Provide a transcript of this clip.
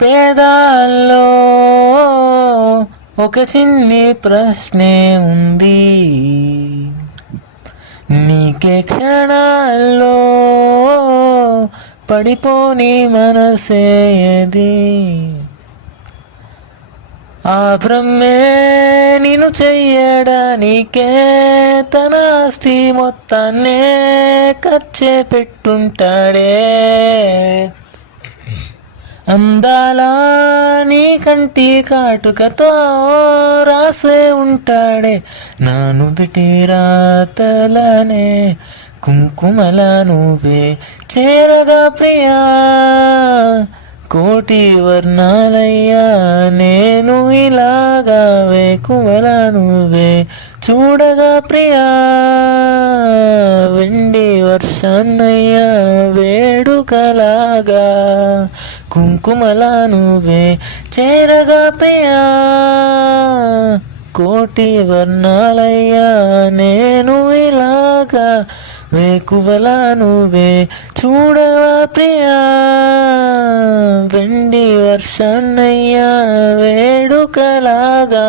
పేదాల్లో ఒక చిన్ని ప్రశ్నే ఉంది, నీకే క్షణాల్లో పడిపోని మనసేది. ఆ బ్రహ్మే నిన్ను చెయ్యడానికే తన ఆస్తి మొత్తాన్నే ఖర్చే పెట్టుంటాడే. అందాల నీ కంటి కాటుకతో రాసే ఉంటాడే నా నుదుటి రాతలనే. కుంకుమల నువ్వే చేరగా ప్రియా, కోటి వర్ణాలయ్యా నేను ఇలాగా. వేకువల నువ్వే చూడగా ప్రియా, వెండి వర్షాన్నయ్యా వేడుకలాగా. కుంకుమల నువ్వే చేరగా ప్రియా, కోటి వర్ణాలయ్యా నేను ఇలాగా. వేకువల నువ్వే చూడగా ప్రియా, వెండి వర్షాన్నయ్యా వేడుకలాగా.